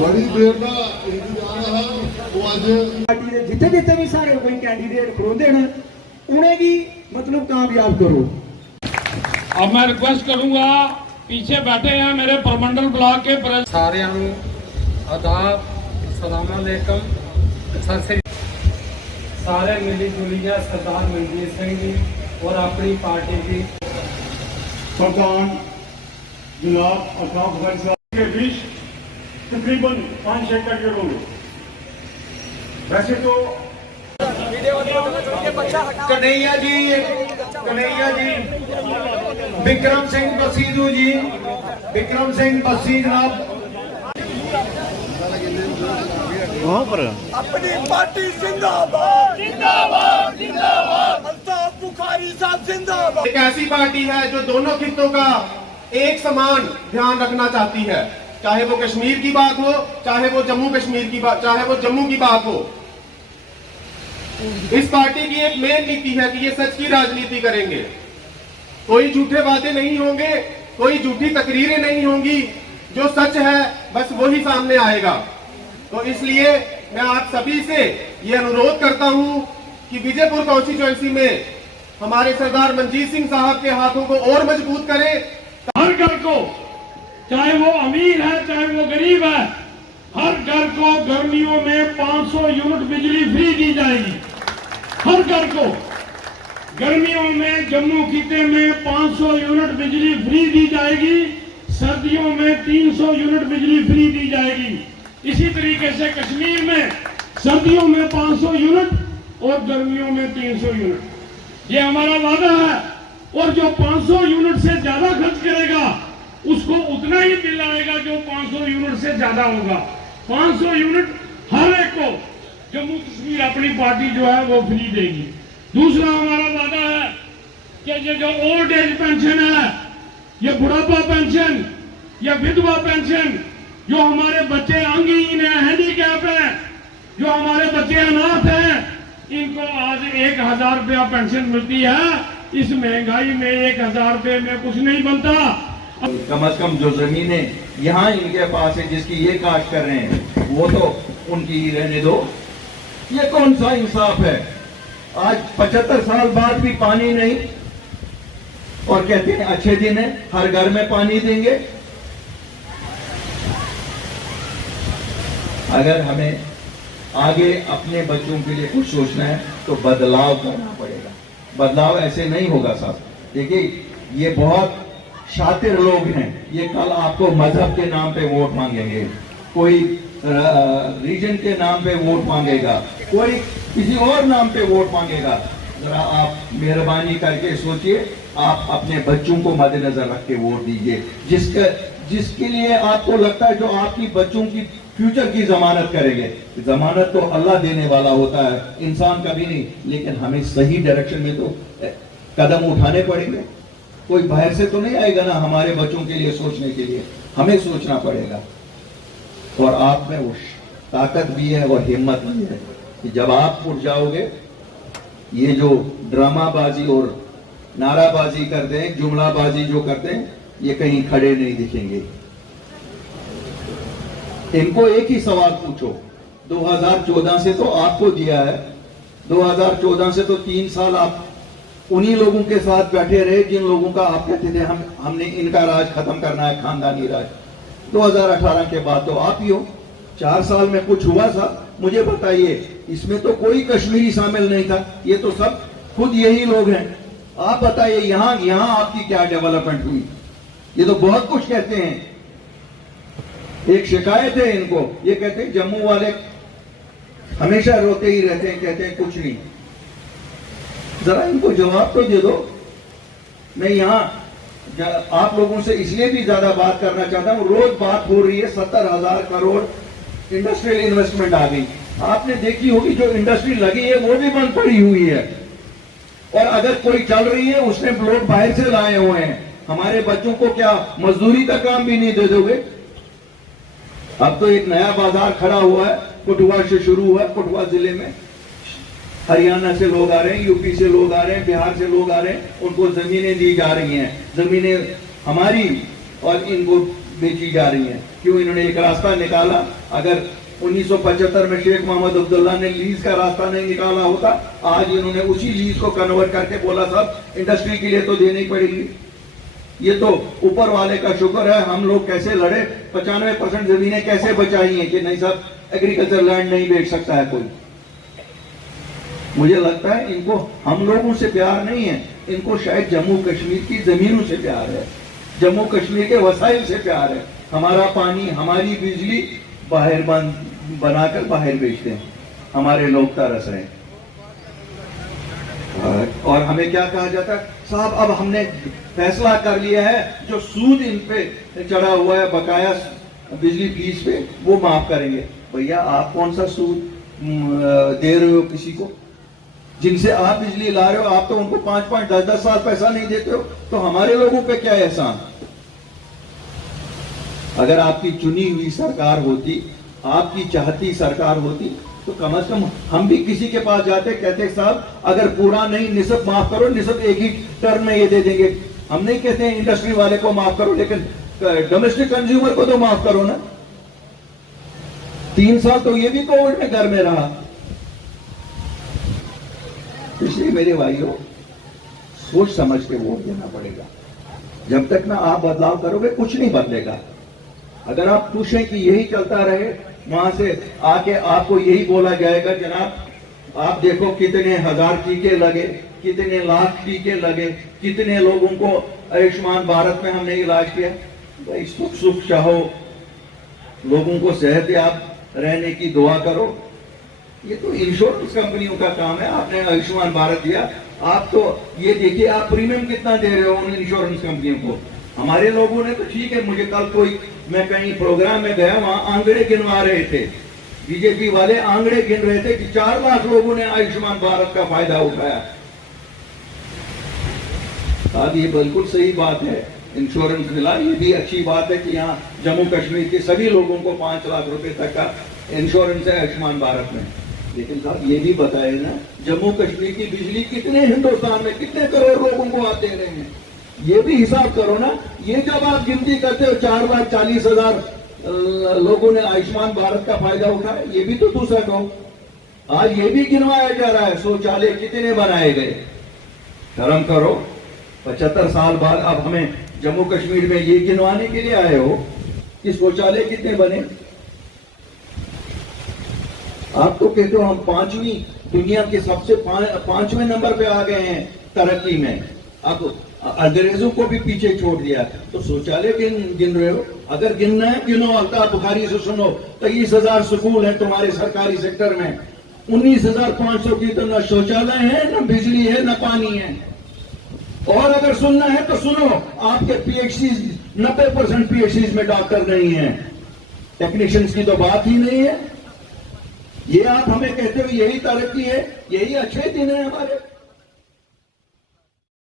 बड़ी देर का इंतजार है वो आज पार्टी के जिथे जिथे भी सारे कोई कैंडीडेट खड़ोते हैं उन्हें भी मतलब कामयाब करो। अब मैं रिक्वेस्ट करूंगा, पीछे बैठे हैं मेरे प्रमंडल ब्लॉक के सारे आदाब, अस्सलाम वालेकुम। सारे मिली जुली सरदार मनजीत सिंह जी और अपनी पार्टी की प्रधान जनाब अल्ताफ गंज साहब के बीच तकरीबन 5 एकड़ के रोड। वैसे तो कन्हैया जी विक्रम सिंह बसीदू जी, विक्रम सिंह बसी जनाब वहाँ पर अपनी पार्टी जिंदाबाद जिंदाबाद जिंदाबाद, अल्ताफ बुखारी साहब जिंदाबाद। एक ऐसी पार्टी है जो दोनों खित्तों का एक समान ध्यान रखना चाहती है, चाहे वो कश्मीर की बात हो, चाहे वो जम्मू कश्मीर की बात, चाहे वो जम्मू की बात हो। इस पार्टी की एक मेन नीति है कि ये सच की राजनीति करेंगे, कोई झूठे वादे नहीं होंगे, कोई झूठी तकरीरें नहीं होंगी, जो सच है बस वही सामने आएगा। तो इसलिए मैं आप सभी से ये अनुरोध करता हूं कि विजयपुर कॉन्स्टिट्यूएंसी में हमारे सरदार मनजीत सिंह साहब के हाथों को और मजबूत करें। हर घर को, चाहे वो अमीर है चाहे वो गरीब है, हर घर को गर्मियों में 500 यूनिट बिजली फ्री दी जाएगी। हर घर को गर्मियों में जम्मू खिते में 500 यूनिट बिजली फ्री दी जाएगी, सर्दियों में 300 यूनिट बिजली फ्री दी जाएगी। इसी तरीके से कश्मीर में सर्दियों में 500 यूनिट और गर्मियों में 300 यूनिट, ये हमारा वादा है। और जो 500 यूनिट से ज्यादा खर्च करेगा उसको उतना ही बिल आएगा जो 500 यूनिट से ज्यादा होगा। 500 यूनिट हर एक को जम्मू कश्मीर अपनी पार्टी जो है वो फ्री देगी। दूसरा हमारा वादा है कि ये जो ओल्ड एज पेंशन है, ये बुढ़ापा पेंशन या विधवा पेंशन, जो हमारे बच्चे अंगहीन है, हैंडीकैप है, जो हमारे बच्चे अनाथ हैं, इनको आज 1000 रुपया पेंशन मिलती है। इस महंगाई में 1000 रुपये में कुछ नहीं बनता। कम से कम जो जमीनें यहाँ इनके पास है जिसकी ये काश्त कर रहे हैं वो तो उनकी ही रहने दो। ये कौन सा इंसाफ है? आज 75 साल बाद भी पानी नहीं और कहते हैं अच्छे दिन है, हर घर में पानी देंगे। अगर हमें आगे अपने बच्चों के लिए कुछ सोचना है तो बदलाव करना पड़ेगा। बदलाव ऐसे नहीं होगा साहब। देखिए ये बहुत शातिर लोग हैं, ये कल आपको मजहब के नाम पे वोट मांगेंगे, कोई रीजन के नाम पे वोट मांगेगा, कोई किसी और नाम पे वोट मांगेगा। जरा आप मेहरबानी करके सोचिए, आप अपने बच्चों को मद्देनजर रख के वोट दीजिए, जिसके लिए आपको लगता है जो आपकी बच्चों की फ्यूचर की जमानत करेंगे। जमानत तो अल्लाह देने वाला होता है, इंसान कभी नहीं, लेकिन हमें सही डायरेक्शन में तो कदम उठाने पड़ेंगे। कोई बाहर से तो नहीं आएगा ना हमारे बच्चों के लिए सोचने के लिए, हमें सोचना पड़ेगा। और आप में वो ताकत भी है और हिम्मत भी है कि जब आप उठ जाओगे, ये जो ड्रामाबाजी और नाराबाजी करते हैं, जुमलाबाजी जो करते हैं, ये कहीं खड़े नहीं दिखेंगे। इनको एक ही सवाल पूछो, 2014 से तो आपको दिया है, 2014 से तो 3 साल आप उन्हीं लोगों के साथ बैठे रहे जिन लोगों का आप कहते थे हमने इनका राज खत्म करना है, खानदानी राज। 2018 के बाद तो आप ही हो। 4 साल में कुछ हुआ था? मुझे बताइए, इसमें तो कोई कश्मीरी शामिल नहीं था, ये तो सब खुद यही लोग हैं। आप बताइए यहां आपकी क्या डेवलपमेंट हुई? ये तो बहुत कुछ कहते हैं। एक शिकायत है इनको, ये कहते हैं जम्मू वाले हमेशा रोते ही रहते हैं, कहते हैं कुछ नहीं। जरा इनको जवाब तो दे दो। मैं यहां आप लोगों से इसलिए भी ज्यादा बात करना चाहता हूं, रोज बात हो रही है 70,000 करोड़ इंडस्ट्रियल इन्वेस्टमेंट आ गई। आपने देखी होगी जो इंडस्ट्री लगी है वो भी बंद पड़ी हुई है, और अगर कोई चल रही है उसने लोग बाहर से लाए हुए हैं। हमारे बच्चों को क्या मजदूरी का काम भी नहीं दे दोगे? अब तो एक नया बाजार खड़ा हुआ है, कठुआ से शुरू हुआ है। कठुआ जिले में हरियाणा से लोग आ रहे हैं, यूपी से लोग आ रहे हैं, बिहार से लोग आ रहे हैं, उनको जमीनें दी जा रही हैं। जमीनें हमारी और इनको बेची जा रही हैं। क्यों? इन्होंने एक रास्ता निकाला। अगर 1975 में शेख मोहम्मद अब्दुल्ला ने लीज का रास्ता नहीं निकाला होता, आज इन्होंने उसी लीज को कन्वर्ट करके बोला साहब इंडस्ट्री के लिए तो देनी पड़ेगी। ये तो ऊपर वाले का शुक्र है। हम लोग कैसे लड़े, 95% जमीनें कैसे बचाई हैं कि नहीं साहब एग्रीकल्चर लैंड नहीं बेच सकता है कोई। मुझे लगता है इनको हम लोगों से प्यार नहीं है, इनको शायद जम्मू कश्मीर की जमीनों से प्यार है, जम्मू कश्मीर के वसाइल से प्यार है। हमारा पानी, हमारी बिजली बाहर बनाकर बाहर बेचते हैं, हमारे लोग तरस रहे हैं। और हमें क्या कहा जाता है, साहब अब हमने फैसला कर लिया है, जो सूद इन पे चढ़ा हुआ है बकाया बिजली फीस पे, वो माफ करेंगे। भैया आप कौन सा सूद दे रहे हो किसी को? जिनसे आप बिजली ला रहे हो, आप तो उनको 5-5, 10-10 साल पैसा नहीं देते हो, तो हमारे लोगों पे क्या एहसान? अगर आपकी चुनी हुई सरकार होती, आपकी चाहती सरकार होती, तो कम से कम हम भी किसी के पास जाते, कहते साहब अगर पूरा नहीं निसब माफ करो, निसब एक ही टर्म में ये दे देंगे। हम नहीं कहते हैं इंडस्ट्री वाले को माफ करो, लेकिन डोमेस्टिक कंज्यूमर को तो माफ करो ना। 3 साल तो ये भी कोविड में घर में रहा। इसलिए मेरे भाइयों, सोच समझ के वोट देना पड़ेगा। जब तक ना आप बदलाव करोगे कुछ नहीं बदलेगा। अगर आप खुश हैं कि यही चलता रहे, वहां से आके आपको यही बोला जाएगा जनाब आप देखो कितने हजार टीके लगे, कितने लाख टीके लगे, कितने लोगों को आयुष्मान भारत में हमने इलाज किया। भाई सुख सुख चाहो, लोगों को सेहतयाब रहने की दुआ करो। ये तो इंश्योरेंस कंपनियों का काम है। आपने आयुष्मान भारत दिया, आप तो ये देखिए आप प्रीमियम कितना दे रहे हो उन इंश्योरेंस कंपनियों को। हमारे लोगों ने तो ठीक है, मुझे कल कोई, मैं कहीं प्रोग्राम में गया, वहां आंकड़े गिनवा रहे थे, बीजेपी वाले आंकड़े गिन रहे थे कि 4 लाख लोगों ने आयुष्मान भारत का फायदा उठाया। अब ये बिल्कुल सही बात है, इंश्योरेंस मिला, ये भी अच्छी बात है कि यहाँ जम्मू कश्मीर के सभी लोगों को 5 लाख रुपए तक का इंश्योरेंस है आयुष्मान भारत में। लेकिन साहब ये भी बताए ना, जम्मू कश्मीर की बिजली कितने हिंदुस्तान में कितने करोड़ लोगों को आप दे रहे हैं, ये भी हिसाब करो ना। ये जब आप गिनती करते हो 4,40,000 लोगों ने आयुष्मान भारत का फायदा उठाया, ये भी तो दूसरा कहो। आज ये भी गिनवाया जा रहा है शौचालय कितने बनाए गए। शर्म करो, 75 साल बाद अब हमें जम्मू कश्मीर में ये गिनवाने के लिए आए हो कि शौचालय कितने बने। आप तो कहते हो हम 5वीं दुनिया के सबसे 5वें नंबर पे आ गए हैं तरक्की में, अब अंग्रेजों को भी पीछे छोड़ दिया। तो शौचालय गिन रहे हो? अगर गिनना है गिनो, अल्ताफ बुखारी से सुनो। 23,000 स्कूल है तुम्हारे सरकारी सेक्टर में, 19,500 की तो न शौचालय है, न बिजली है, न पानी है। और अगर सुनना है तो सुनो, आपके पीएचसी 90% पीएचसी में डॉक्टर नहीं है, टेक्नीशियंस की तो बात ही नहीं है। ये आप हमें कहते हो यही तरक्की है, यही अच्छे दिन है हमारे।